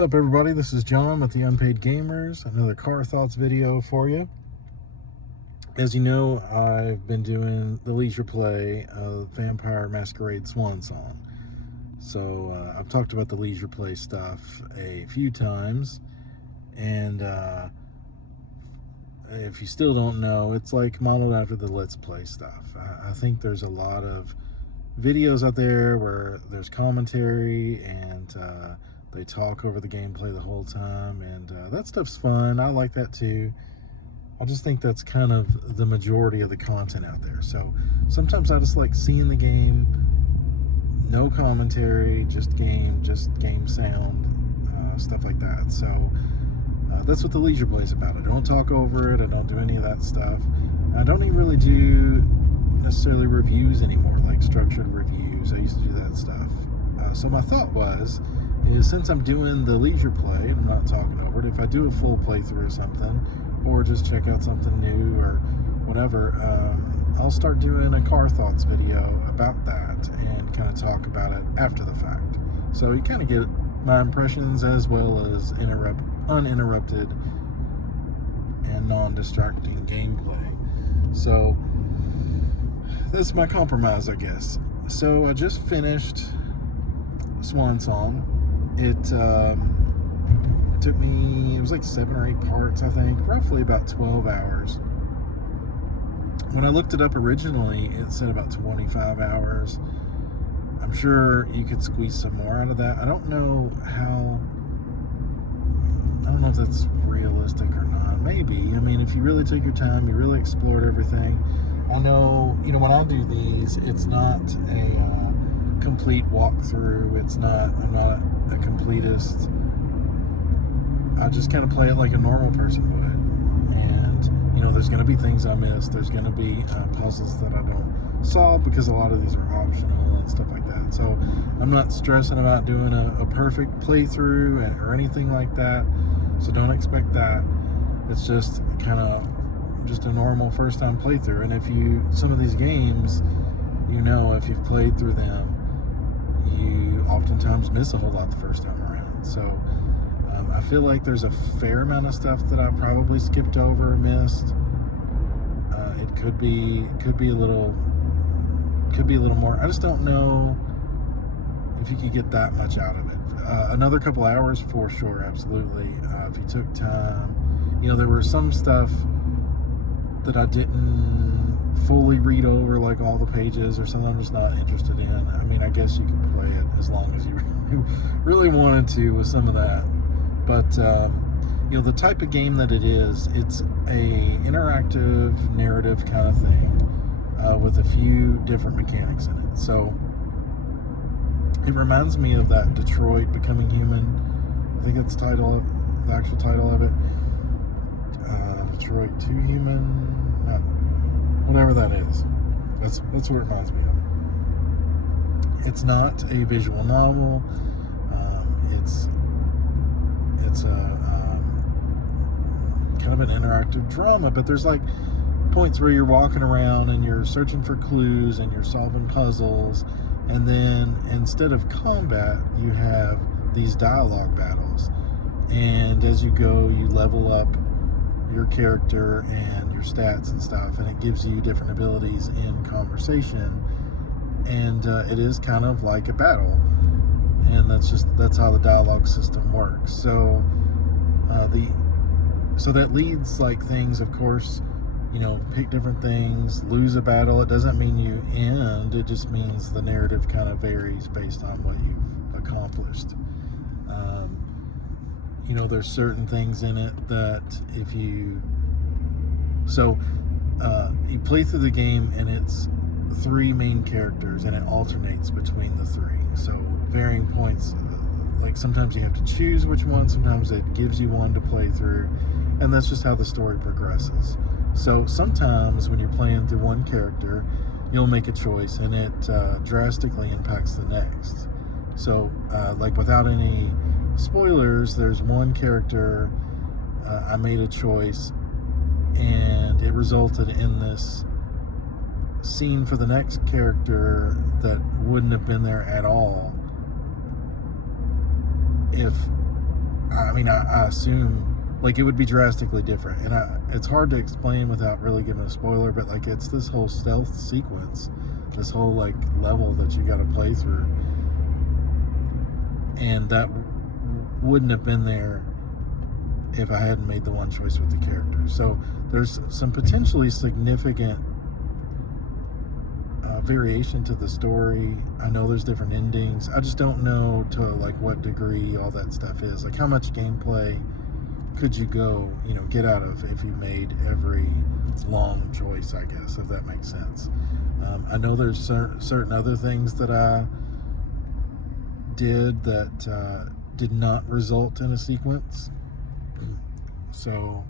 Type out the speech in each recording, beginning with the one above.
What's up, everybody? This is John with the Unpaid Gamers. Another car thoughts video for you. As you know, I've been doing the leisure play of Vampire Masquerade Swansong. So I've talked about the leisure play stuff a few times, and if you still don't know, it's like modeled after the Let's Play stuff. I think there's a lot of videos out there where there's commentary and they talk over the gameplay the whole time, and that stuff's fun. I like that too. I just think that's kind of the majority of the content out there. So sometimes I just like seeing the game, no commentary, just game sound, stuff like that. So that's what the leisure play is about. I don't talk over it. I don't do any of that stuff. I don't even really do necessarily reviews anymore, like structured reviews. I used to do that stuff. So my thought is since I'm doing the leisure play and I'm not talking over it, if I do a full playthrough or something, or just check out something new or whatever, I'll start doing a car thoughts video about that and kind of talk about it after the fact. So you kind of get my impressions as well as uninterrupted and non-distracting gameplay. So that's my compromise, I guess. So I just finished Swansong. It took me, it was like 7 or 8 parts, I think, roughly about 12 hours. When I looked it up originally, it said about 25 hours. I'm sure you could squeeze some more out of that. I don't know if that's realistic or not. Maybe. I mean, if you really took your time, you really explored everything. I know, when I do these, it's not a complete walkthrough. I'm not a completist. I just kind of play it like a normal person would. And, there's going to be things I missed. There's going to be puzzles that I don't solve because a lot of these are optional and stuff like that. So I'm not stressing about doing a perfect playthrough or anything like that. So don't expect that. It's just kind of just a normal first time playthrough. And some of these games, if you've played through them, you oftentimes miss a whole lot the first time around. So I feel like there's a fair amount of stuff that I probably skipped over or missed. It could be a little more. I just don't know if you could get that much out of it. Another couple hours for sure, absolutely. If you took time, there was some stuff that I didn't fully read over, like all the pages, or something I'm just not interested in. I mean, I guess you could play it as long as you really wanted to with some of that. But the type of game that it is, it's a interactive narrative kind of thing with a few different mechanics in it. So it reminds me of that Detroit Becoming Human. I think that's the actual title of it. Detroit 2 Human, whatever that is. That's what it reminds me of. It's not a visual novel. It's a kind of an interactive drama, but there's like points where you're walking around and you're searching for clues and you're solving puzzles, and then instead of combat, you have these dialogue battles, and as you go, you level up your character and your stats and stuff, and it gives you different abilities in conversation, and it is kind of like a battle, and that's how the dialogue system works. So so that leads like things, of course, pick different things, lose a battle. It doesn't mean you end, it just means the narrative kind of varies based on what you've accomplished. There's certain things in it that you play through the game, and it's 3 main characters, and it alternates between the 3. So varying points, like sometimes you have to choose which one, sometimes it gives you one to play through, and that's just how the story progresses. So sometimes when you're playing through one character, you'll make a choice, and it drastically impacts the next. So like without any spoilers, there's one character, I made a choice, and it resulted in this scene for the next character that wouldn't have been there at all if I mean, I assume like it would be drastically different, and it's hard to explain without really giving a spoiler. But like, it's this whole stealth sequence, this whole like level that you got to play through, and that wouldn't have been there if I hadn't made the one choice with the characters. So there's some potentially significant variation to the story. I know there's different endings. I just don't know to like what degree all that stuff is. Like, how much gameplay could you get out of if you made every long choice, I guess, if that makes sense. I know there's certain other things that I did that did not result in a sequence. So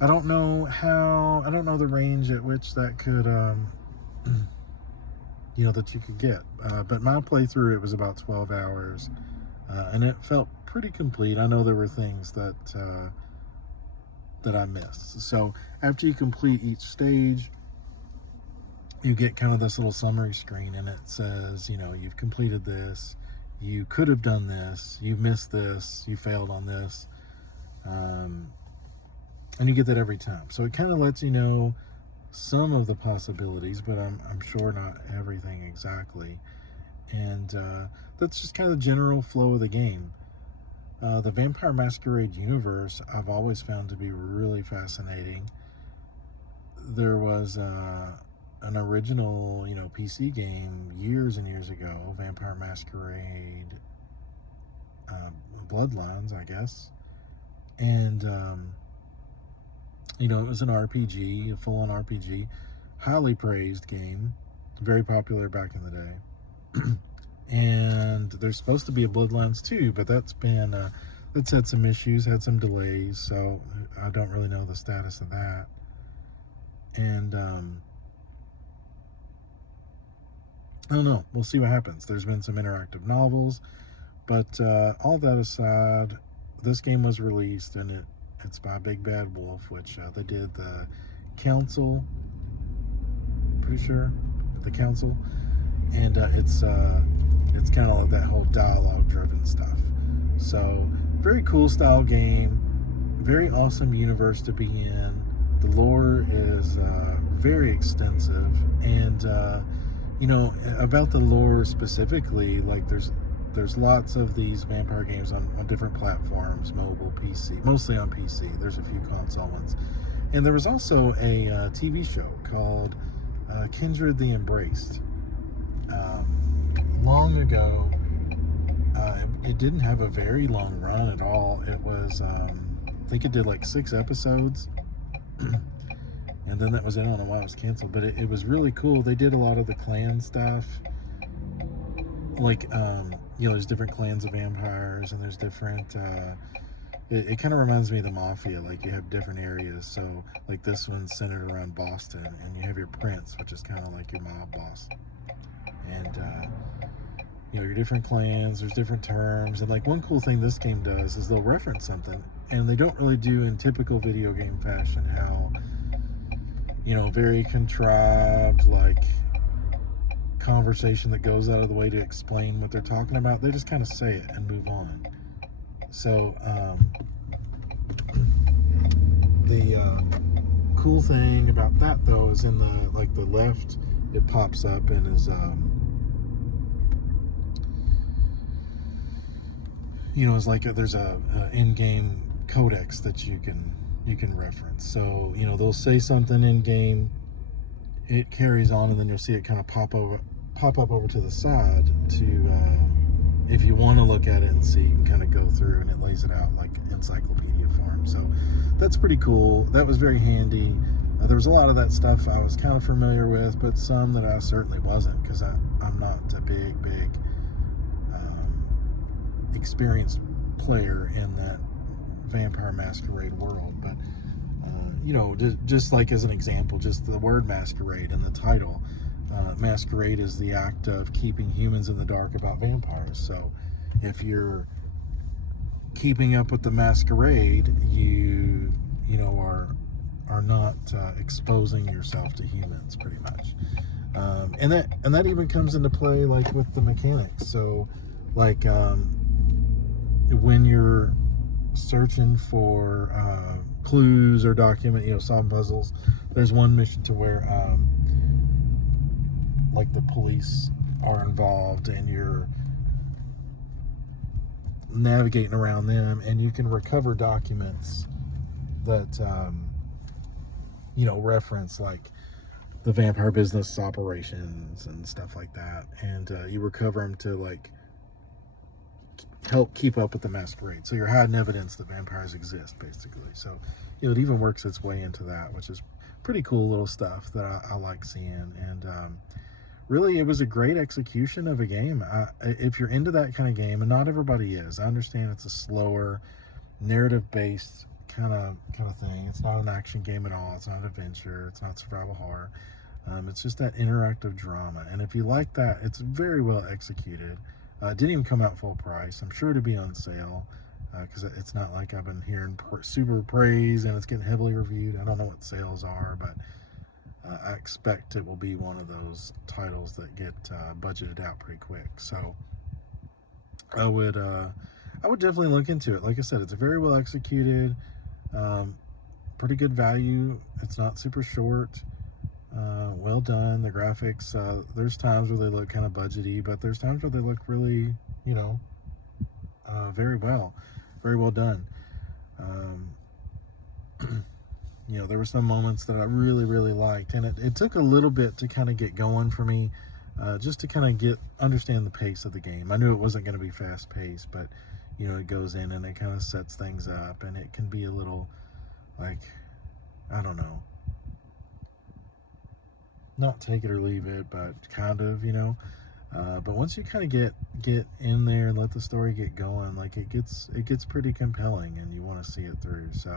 I don't know the range at which that could that you could get. But my playthrough, it was about 12 hours, and it felt pretty complete. I know there were things that I missed. So after you complete each stage, you get kind of this little summary screen, and it says, you've completed this, you could have done this, you missed this, you failed on this, and you get that every time. So it kind of lets you know some of the possibilities, but I'm sure not everything exactly. And that's just kind of the general flow of the game. The Vampire Masquerade universe I've always found to be really fascinating. There was an original, PC game years and years ago, Vampire Masquerade Bloodlines, I guess. And it was an RPG, a full-on RPG, highly praised game, very popular back in the day. And there's supposed to be a Bloodlines 2, but that's had some issues, had some delays, so I don't really know the status of that. And I don't know. We'll see what happens. There's been some interactive novels, but all that aside, this game was released, and it's by Big Bad Wolf, which they did the Council, pretty sure, the Council, and it's kind of like that whole dialogue-driven stuff. So very cool style game, very awesome universe to be in. The lore is very extensive, and about the lore specifically, like there's lots of these vampire games on different platforms, mobile, PC, mostly on PC. There's a few console ones. And there was also a TV show called Kindred the Embraced. Long ago, it didn't have a very long run at all. It was, I think it did like 6 episodes. And then that was it. I don't know why it was canceled, but it was really cool. They did a lot of the clan stuff. Like, there's different clans of vampires, and there's different, it kind of reminds me of the Mafia. Like, you have different areas. So, like, this one's centered around Boston, and you have your prince, which is kind of like your mob boss. And, your different clans, there's different terms. And, like, one cool thing this game does is they'll reference something, and they don't really do in typical video game fashion how, very contrived, like, conversation that goes out of the way to explain what they're talking about. They just kind of say it and move on. So the cool thing about that, though, is in the left, it pops up and is it's like there's a in-game codex that you can reference. So they'll say something in game, it carries on, and then you'll see it kind of pop up over to the side to, if you want to look at it and see, you can kind of go through, and it lays it out like encyclopedia form. So that's pretty cool. That was very handy. There was a lot of that stuff I was kind of familiar with, but some that I certainly wasn't, because I'm not a big experienced player in that Vampire Masquerade world. But just like as an example, just the word masquerade in the title. Masquerade is the act of keeping humans in the dark about vampires. So if you're keeping up with the masquerade, you are not exposing yourself to humans, pretty much. And that even comes into play like with the mechanics. So like when you're searching for clues or solving puzzles. There's one mission to where like the police are involved and you're navigating around them, and you can recover documents that reference like the vampire business operations and stuff like that, and you recover them to like help keep up with the masquerade. So you're hiding evidence that vampires exist, basically. So it even works its way into that, which is pretty cool little stuff that I like seeing. And really, it was a great execution of a game. If you're into that kind of game, and not everybody is, I understand it's a slower, narrative-based kind of thing. It's not an action game at all. It's not adventure. It's not survival horror. It's just that interactive drama. And if you like that, it's very well executed. It didn't even come out full price. I'm sure it'll be on sale because it's not like I've been hearing super praise and it's getting heavily reviewed. I don't know what sales are, but I expect it will be one of those titles that get budgeted out pretty quick. So I would definitely look into it. Like I said, it's very well executed, pretty good value. It's not super short. Well done. The graphics, there's times where they look kind of budgety, but there's times where they look really, very well done. There were some moments that I really, really liked, and it took a little bit to kind of get going for me, just to kind of understand the pace of the game. I knew it wasn't going to be fast paced, but it goes in and it kind of sets things up, and it can be a little like, I don't know, not take it or leave it, but kind of, but once you kind of get in there and let the story get going, like it gets pretty compelling, and you want to see it through. So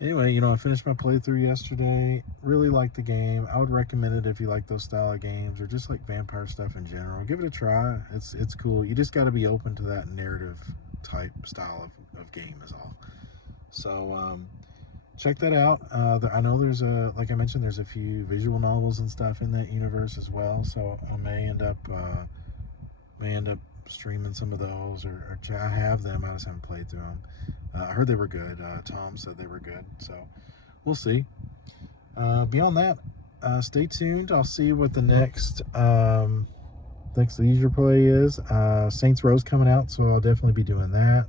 anyway, I finished my playthrough yesterday. Really liked the game. I would recommend it if you like those style of games or just like vampire stuff in general. Give it a try. It's cool. You just got to be open to that narrative type style of game is all. So check that out. I know there's like I mentioned, there's a few visual novels and stuff in that universe as well. So I may end up streaming some of those, or I have them. I just haven't played through them. I heard they were good. Tom said they were good, so we'll see. Beyond that, stay tuned. I'll see what the next leisure play is. Saints Row's coming out, so I'll definitely be doing that.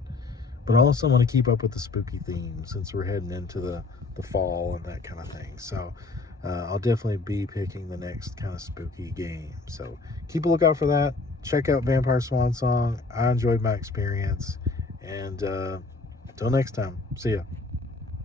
But I also want to keep up with the spooky theme since we're heading into the fall and that kind of thing. So I'll definitely be picking the next kind of spooky game. So keep a lookout for that. Check out Vampire Swansong. I enjoyed my experience. And until next time, see ya.